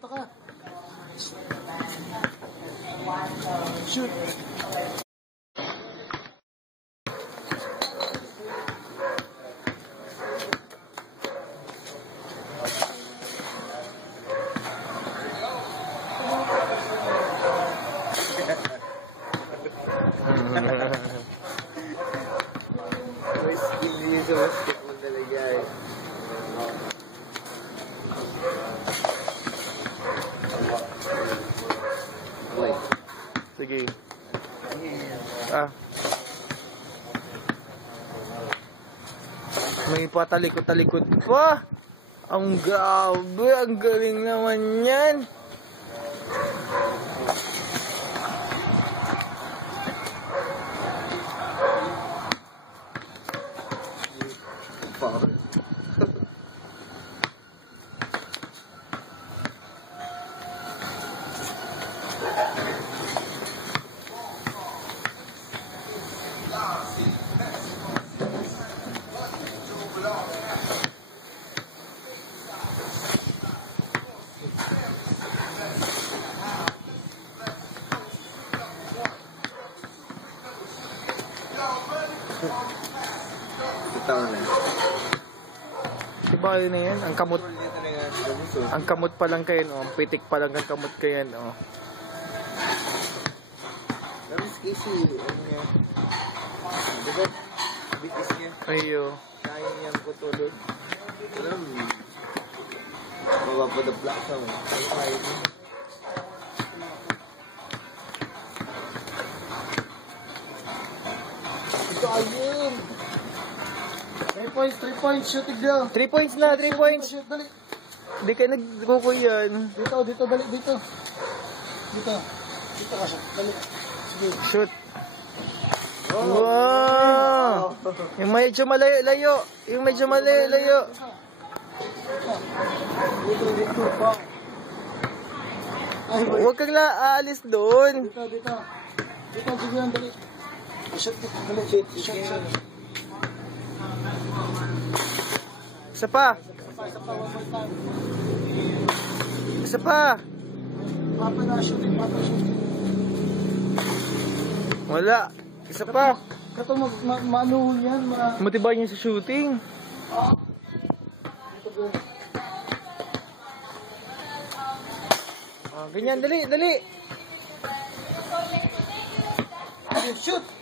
Dito ka. Shoot. Sige. May patalikod-talikod pa. Ang grabe, ang galing naman yan. Diba yun na yan? Ang kamot pa lang kayo, oh. Pitik pa lang ang kamot kayo, oh. Tapos kasi, diba, bitis niya. Ayo. Kaya niyang putulod. Alam, mapapadapla ka mo. Kaya niya. Ito ayun. 3 points, 3 points. Shooting daw. 3 points na, 3 points. Shoot, dali. Hindi kayo nagkukuy yan. Dito, dali, dito. Dito. Dito ka, shoot. Dali. Sige. Shoot. Wow! Yung medyo malayo-layo. Yung medyo malayo-layo. Dito, pa. Ay, Huwag kang aalis doon. Dito. Dito, bigyan, dali. Shoot, dali. Shoot. Isa pa. Isa pa. Papa na shooting. Wala. Isa pa. Kato manuhol yan. Matibay niya sa shooting. Ganyan, dali. Shoot!